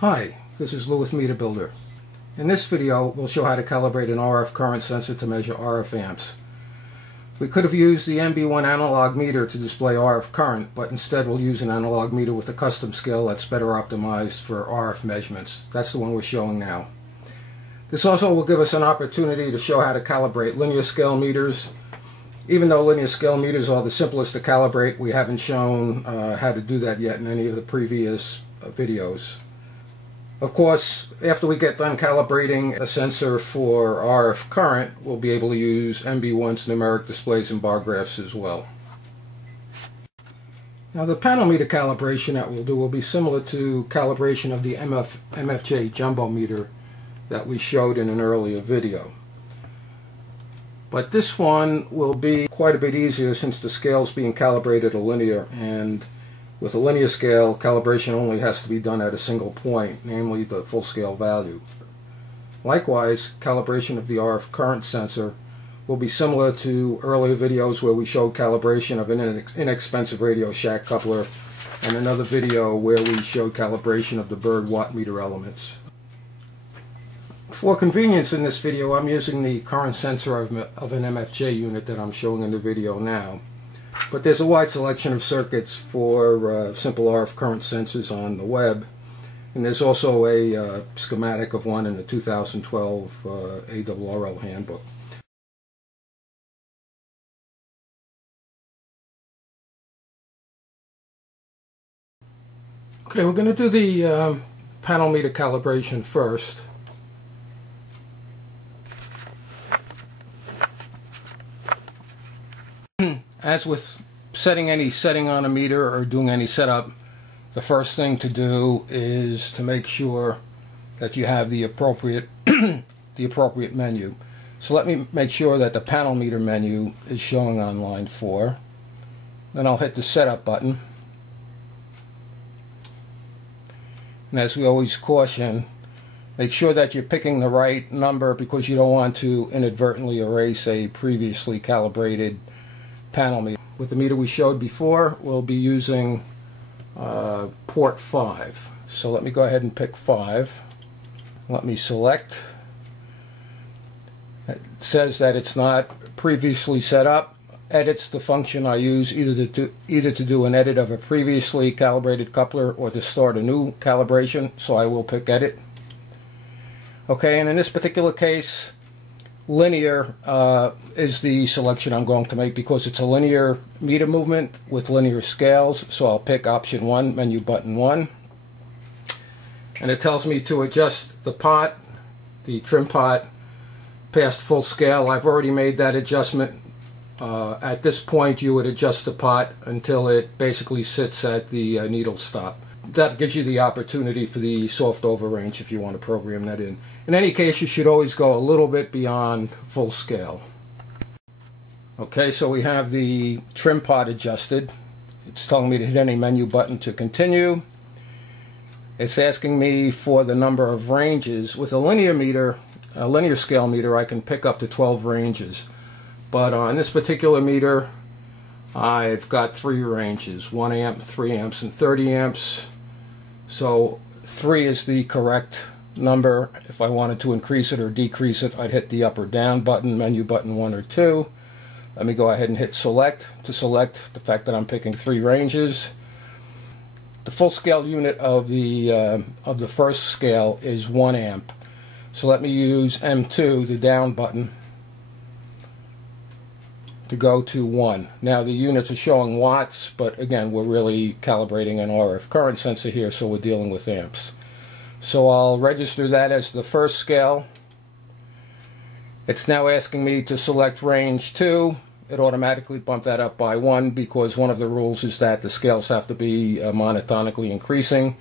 Hi, this is Lou with MeterBuilder. In this video, we'll show how to calibrate an RF current sensor to measure RF amps. We could have used the MB-1 analog meter to display RF current, but instead we'll use an analog meter with a custom scale that's better optimized for RF measurements. That's the one we're showing now. This also will give us an opportunity to show how to calibrate linear scale meters. Even though linear scale meters are the simplest to calibrate, we haven't shown how to do that yet in any of the previous videos. Of course, after we get done calibrating a sensor for RF current, we'll be able to use MB-1's numeric displays and bar graphs as well. Now the panel meter calibration that we'll do will be similar to calibration of the MFJ jumbo meter that we showed in an earlier video. But this one will be quite a bit easier since the scale is being calibrated linear, and with a linear scale, calibration only has to be done at a single point, namely the full scale value. Likewise, calibration of the RF current sensor will be similar to earlier videos where we showed calibration of an inexpensive Radio Shack coupler, and another video where we showed calibration of the Bird watt meter elements. For convenience in this video, I'm using the current sensor of an MFJ unit that I'm showing in the video now. But there's a wide selection of circuits for simple RF current sensors on the web. And there's also a schematic of one in the 2012 ARRL handbook. Okay, we're going to do the panel meter calibration first. As with setting any setting on a meter or doing any setup, the first thing to do is to make sure that you have the appropriate menu. So let me make sure that the panel meter menu is showing on line 4. Then I'll hit the setup button. And as we always caution, make sure that you're picking the right number because you don't want to inadvertently erase a previously calibrated panel meter. With the meter we showed before, we'll be using port 5. So let me go ahead and pick 5. Let me select. It says that it's not previously set up. Edit's the function I use either to do an edit of a previously calibrated coupler or to start a new calibration, so I will pick edit. Okay, and in this particular case, linear is the selection I'm going to make because it's a linear meter movement with linear scales. So I'll pick option 1, menu button 1. And it tells me to adjust the pot, the trim pot, past full scale. I've already made that adjustment. At this point you would adjust the pot until it basically sits at the needle stop. That gives you the opportunity for the soft overrange if you want to program that in. In any case, you should always go a little bit beyond full scale. Okay, so we have the trim pot adjusted. It's telling me to hit any menu button to continue. It's asking me for the number of ranges. With a linear meter, a linear scale meter, I can pick up to 12 ranges. But on this particular meter, I've got 3 ranges, 1 amp, 3 amps, and 30 amps. So 3 is the correct number. If I wanted to increase it or decrease it, I'd hit the up or down button, menu button 1 or 2. Let me go ahead and hit select to select the fact that I'm picking 3 ranges. The full scale unit of the first scale is 1 amp. So let me use M2, the down button, to go to 1. Now the units are showing watts, but again we're really calibrating an RF current sensor here, so we're dealing with amps. So I'll register that as the first scale. It's now asking me to select range 2. It automatically bumped that up by 1 because one of the rules is that the scales have to be monotonically increasing.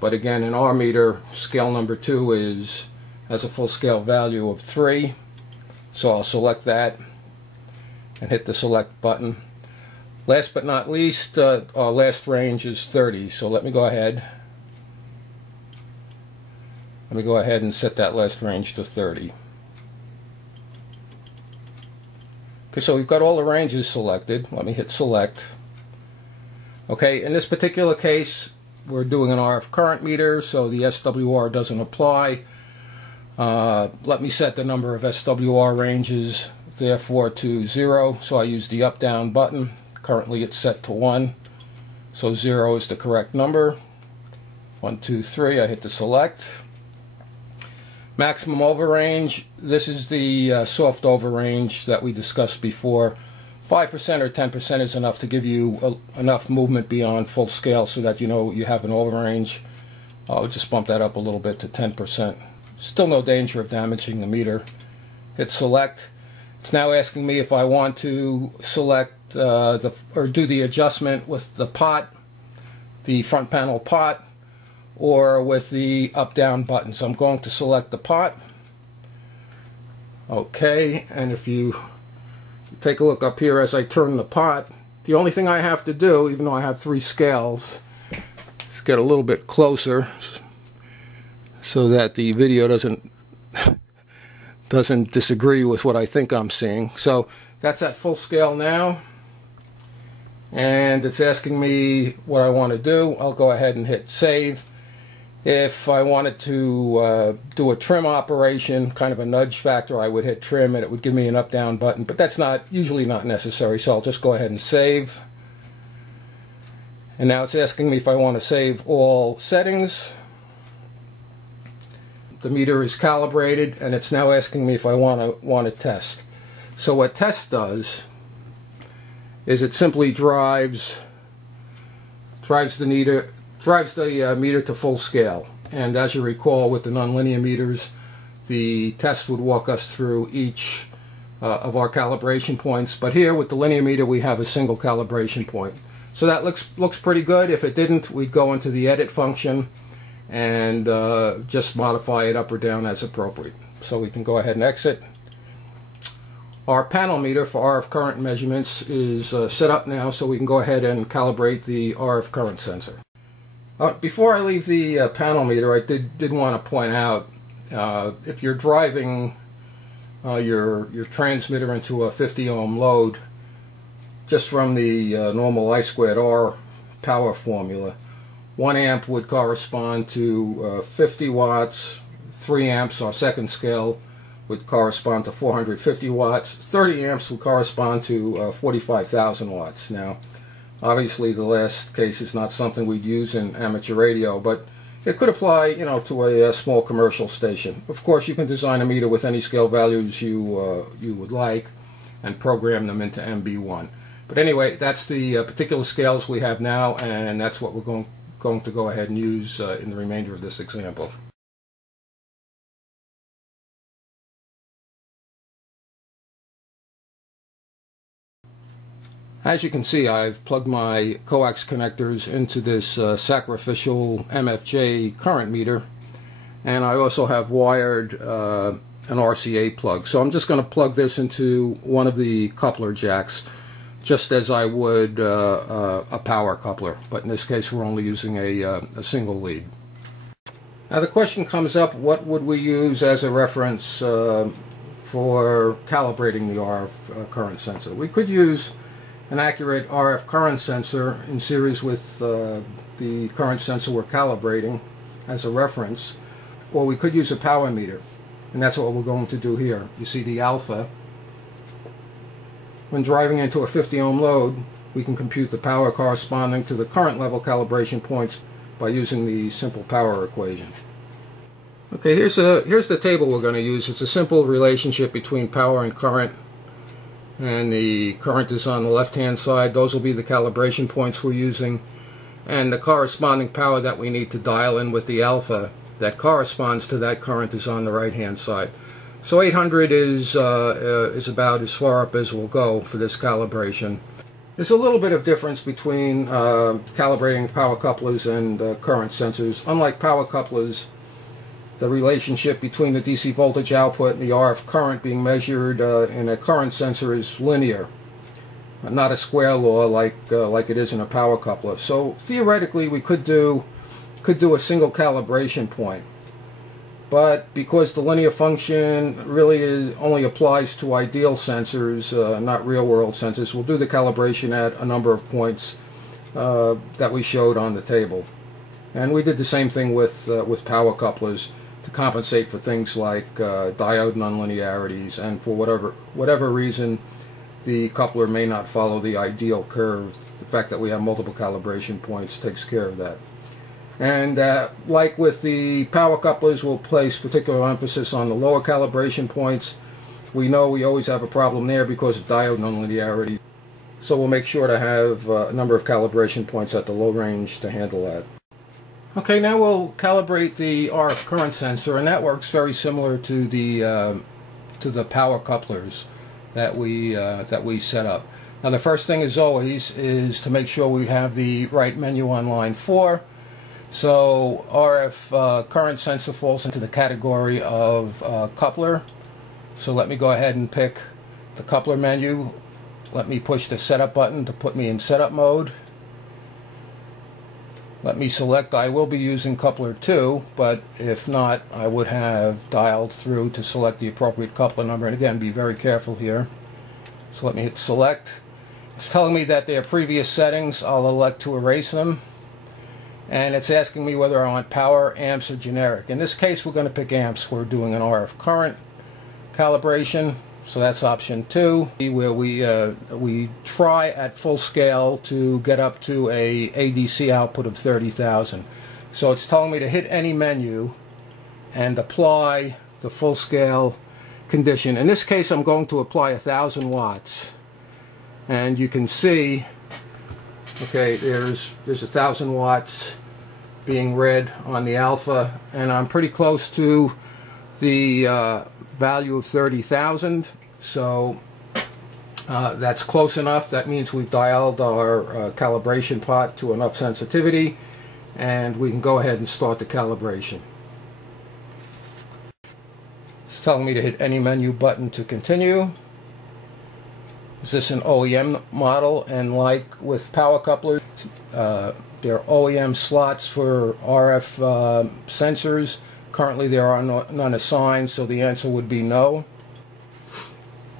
But again, in our meter, scale number 2 has a full scale value of 3. So I'll select that and hit the select button. Last but not least, our last range is 30. So let me go ahead and set that last range to 30. Okay, so we've got all the ranges selected. Let me hit select. Okay, in this particular case, we're doing an RF current meter, so the SWR doesn't apply. Let me set the number of SWR ranges therefore to 0, so I use the up down button. Currently it's set to 1, so 0 is the correct number. 1, 2, 3, I hit the select. Maximum overrange, this is the soft overrange that we discussed before. 5% or 10% is enough to give you enough movement beyond full scale so that you know you have an overrange. I'll just bump that up a little bit to 10%. Still no danger of damaging the meter. Hit select. It's now asking me if I want to select or do the adjustment with the pot, the front panel pot, or with the up-down button. So I'm going to select the pot. Okay, and if you take a look up here as I turn the pot, the only thing I have to do, even though I have 3 scales, is get a little bit closer so that the video doesn't disagree with what I think I'm seeing. So that's at full scale now, and it's asking me what I want to do. I'll go ahead and hit save. If I wanted to do a trim operation, kind of a nudge factor, I would hit trim and it would give me an up down button, but that's usually not necessary, so I'll just go ahead and save. And now it's asking me if I want to save all settings. The meter is calibrated, and it's now asking me if I want to test. So what test does is it simply drives the meter to full scale. And as you recall, with the nonlinear meters, the test would walk us through each of our calibration points. But here with the linear meter, we have a single calibration point. So that looks pretty good. If it didn't, we'd go into the edit function and just modify it up or down as appropriate. So we can go ahead and exit. Our panel meter for RF current measurements is set up now, so we can go ahead and calibrate the RF current sensor. Before I leave the panel meter, I did want to point out, if you're driving your transmitter into a 50 ohm load, just from the normal I squared R power formula, 1 amp would correspond to 50 watts, 3 amps, our second scale, would correspond to 450 watts, 30 amps would correspond to 45,000 watts. Now, obviously the last case is not something we'd use in amateur radio, but it could apply, you know, to a small commercial station. Of course, you can design a meter with any scale values you would like and program them into MB-1. But anyway, that's the particular scales we have now, and that's what we're going to go ahead and use in the remainder of this example. As you can see, I've plugged my coax connectors into this sacrificial MFJ current meter, and I also have wired an RCA plug. So I'm just going to plug this into one of the coupler jacks, just as I would a power coupler, but in this case we're only using a single lead. Now the question comes up, what would we use as a reference for calibrating the RF current sensor? We could use an accurate RF current sensor in series with the current sensor we're calibrating as a reference, or we could use a power meter, and that's what we're going to do here. You see the alpha. When driving into a 50 ohm load, we can compute the power corresponding to the current level calibration points by using the simple power equation. Okay, here's the table we're going to use. It's a simple relationship between power and current, and the current is on the left hand side. Those will be the calibration points we're using, and the corresponding power that we need to dial in with the alpha that corresponds to that current is on the right hand side. So 800 is about as far up as we'll go for this calibration. There's a little bit of difference between calibrating power couplers and current sensors. Unlike power couplers, the relationship between the DC voltage output and the RF current being measured in a current sensor is linear, not a square law like it is in a power coupler. So theoretically, we could do a single calibration point, but because the linear function really only applies to ideal sensors, not real-world sensors, we'll do the calibration at a number of points that we showed on the table. And we did the same thing with power couplers to compensate for things like diode nonlinearities, and for whatever reason the coupler may not follow the ideal curve. The fact that we have multiple calibration points takes care of that. And like with the power couplers, we'll place particular emphasis on the lower calibration points. We know we always have a problem there because of diode nonlinearity, so we'll make sure to have a number of calibration points at the low range to handle that. Okay, now we'll calibrate the RF current sensor, and that works very similar to the power couplers that we set up. Now, the first thing, as always, is to make sure we have the right menu on line 4. So RF current sensor falls into the category of coupler. So let me go ahead and pick the coupler menu. Let me push the setup button to put me in setup mode. Let me select, I will be using coupler 2, but if not, I would have dialed through to select the appropriate coupler number. And again, be very careful here. So let me hit select. It's telling me that there are previous settings. I'll elect to erase them. And it's asking me whether I want power, amps, or generic. In this case, we're going to pick amps. We're doing an RF current calibration. So that's option 2, where we try at full scale to get up to a ADC output of 30,000. So it's telling me to hit any menu and apply the full scale condition. In this case, I'm going to apply 1,000 watts, and you can see, okay, there's 1,000 watts being read on the alpha, and I'm pretty close to the value of 30,000, so that's close enough. That means we've dialed our calibration pot to enough sensitivity, and we can go ahead and start the calibration. It's telling me to hit any menu button to continue. Is this an OEM model? And like with power couplers, there are OEM slots for RF sensors. Currently there are none assigned, so the answer would be no.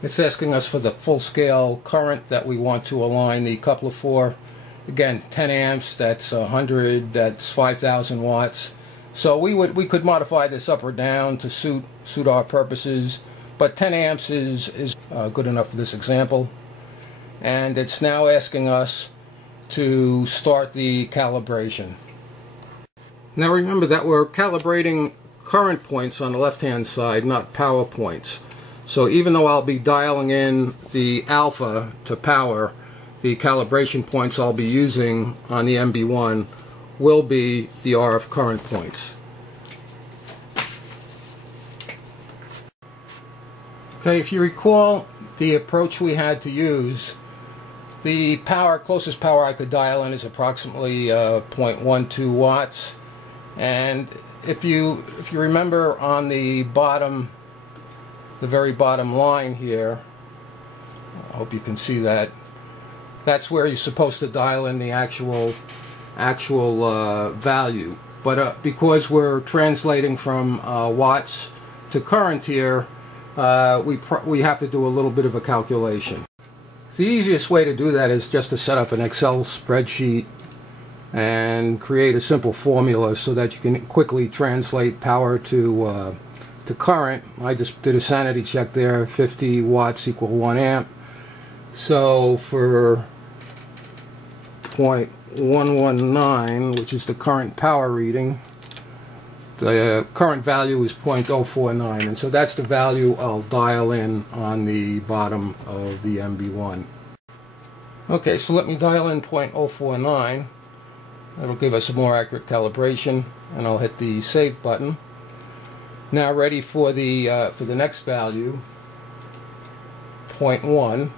It's asking us for the full scale current that we want to align the coupler for. Again, 10 amps, that's 100, that's 5,000 watts. So we could modify this up or down to suit our purposes, but 10 amps is good enough for this example. And it's now asking us to start the calibration. Now remember that we're calibrating current points on the left-hand side, not power points. So even though I'll be dialing in the alpha to power, the calibration points I'll be using on the MB-1 will be the RF current points. Okay, if you recall the approach we had to use, the closest power I could dial in is approximately 0.12 watts. And if you remember on the bottom, the very bottom line here, I hope you can see that, that's where you're supposed to dial in the actual value. But because we're translating from watts to current here, we have to do a little bit of a calculation. The easiest way to do that is just to set up an Excel spreadsheet and create a simple formula so that you can quickly translate power to current. I just did a sanity check there. 50 watts equal 1 amp. So for 0.119, which is the current power reading, the current value is 0.049, and so that's the value I'll dial in on the bottom of the MB-1. Okay, so let me dial in 0.049. That'll give us a more accurate calibration, and I'll hit the save button. Now ready for the next value, 0.1,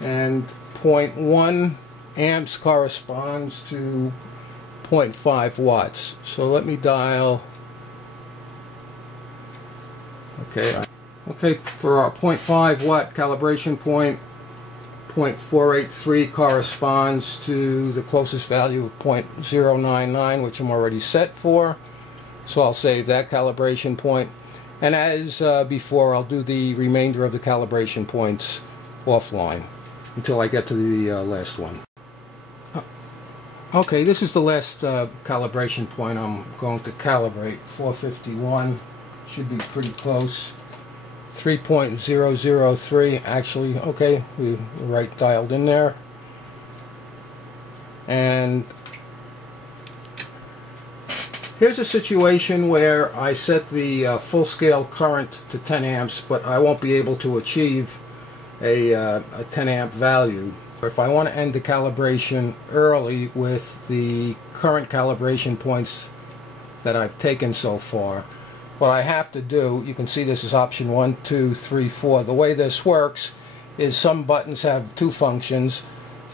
and 0.1 amps corresponds to 0.5 watts. So let me dial. Okay, for our 0.5 watt calibration point, 0.483 corresponds to the closest value of 0.099, which I'm already set for. So I'll save that calibration point. And as before, I'll do the remainder of the calibration points offline until I get to the last one. Okay, this is the last calibration point I'm going to calibrate. 451 should be pretty close. 3.003 actually. Okay, we right dialed in there. And here's a situation where I set the full-scale current to 10 amps, but I won't be able to achieve a 10 amp value. If I want to end the calibration early with the current calibration points that I've taken so far, what I have to do, you can see this is option 1, 2, 3, 4. The way this works is some buttons have two functions.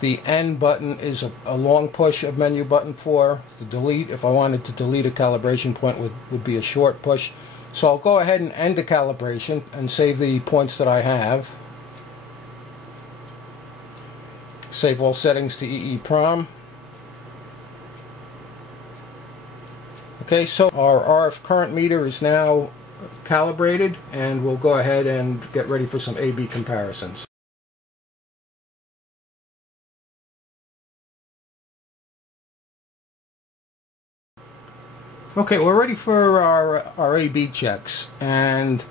The N button is a long push of menu button 4. The delete, if I wanted to delete a calibration point, would be a short push. So I'll go ahead and end the calibration and save the points that I have. Save all settings to EEPROM. Okay, so our RF current meter is now calibrated, and we'll go ahead and get ready for some A/B comparisons. Okay, we're ready for our A/B checks, and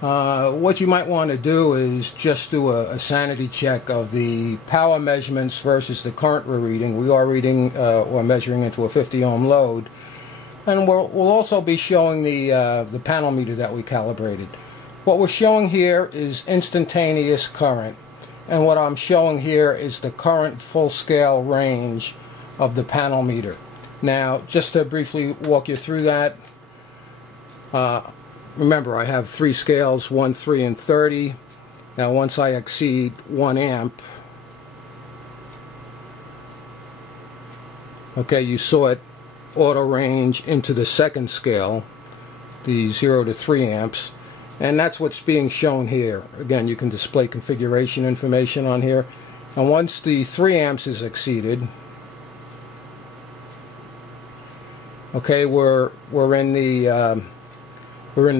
what you might want to do is just do a sanity check of the power measurements versus the current we're reading. We are reading or measuring into a 50 ohm load, and we'll also be showing the panel meter that we calibrated. What we're showing here is instantaneous current, and what I'm showing here is the current full-scale range of the panel meter. Now, just to briefly walk you through that, remember I have 3 scales, 1, 3, and 30. Now once I exceed 1 amp, okay, you saw it auto range into the second scale, the 0 to 3 amps, and that's what's being shown here. Again, you can display configuration information on here, and once the 3 amps is exceeded, okay, we're in the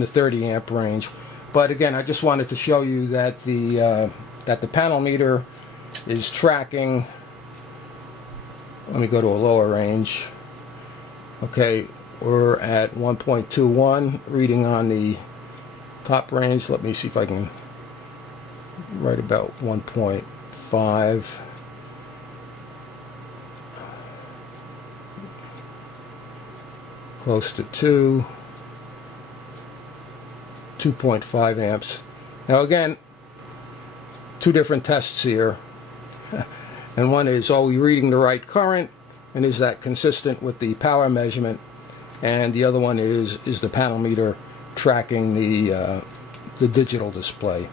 30 amp range. But again, I just wanted to show you that the panel meter is tracking. Let me go to a lower range. Okay, we're at 1.21 reading on the top range. Let me see if I can write about 1.5. Close to 2. 2.5 amps. Now again, 2 different tests here. And one is, are we reading the right current, and is that consistent with the power measurement? And the other one is the panel meter tracking the digital display.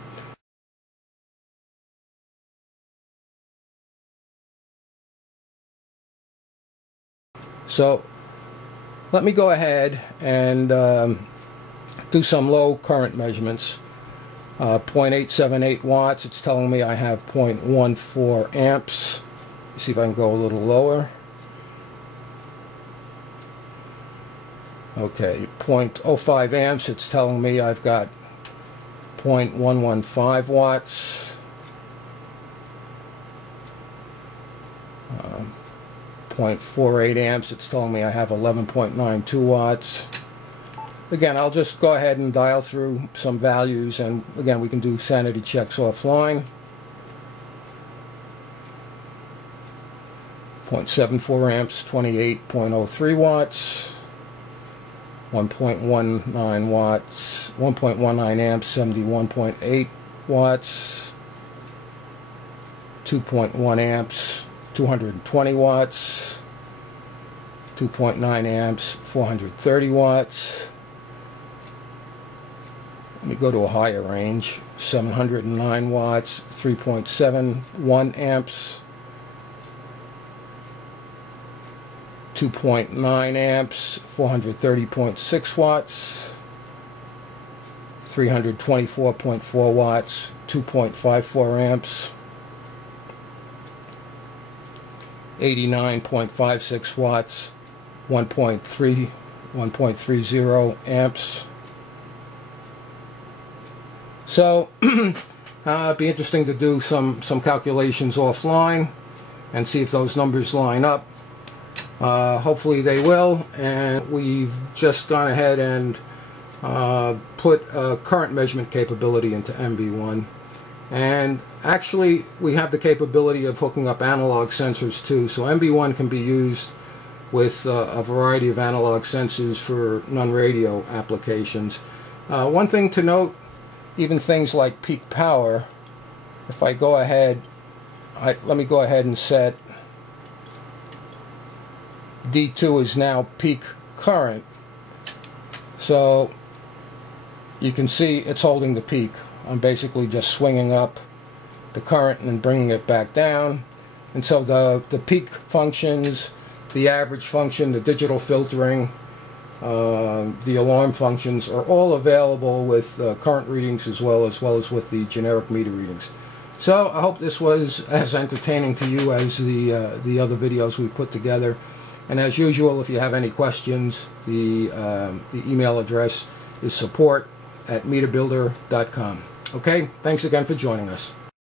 So let me go ahead and do some low current measurements. 0.878 watts, it's telling me I have 0.14 amps. See if I can go a little lower. Okay, 0.05 amps, it's telling me I've got 0.115 watts. 0.48 amps, it's telling me I have 11.92 watts. Again, I'll just go ahead and dial through some values, and again, we can do sanity checks offline. 0.74 amps, 28.03 watts. 1.19 watts, 1.19 amps, 71.8 watts. 2.1 amps, 220 watts. 2.9 amps, 430 watts. Let me go to a higher range, 709 watts, 3.71 amps, 2.9 amps, 430.6 watts, 324.4 watts, 2.54 amps, 89.56 watts, 1.30 amps. So it'd be interesting to do some calculations offline and see if those numbers line up. Hopefully they will, and we've just gone ahead and put a current measurement capability into MB-1. And actually we have the capability of hooking up analog sensors too, so MB-1 can be used with a variety of analog sensors for non-radio applications. One thing to note, even things like peak power, if I go ahead, let me go ahead and set D2 is now peak current, so you can see it's holding the peak. I'm basically just swinging up the current and bringing it back down, and so the peak functions, the average function, the digital filtering, the alarm functions are all available with current readings as well as with the generic meter readings. So I hope this was as entertaining to you as the other videos we put together. And as usual, if you have any questions, the email address is support@MeterBuilder.com. Okay, thanks again for joining us.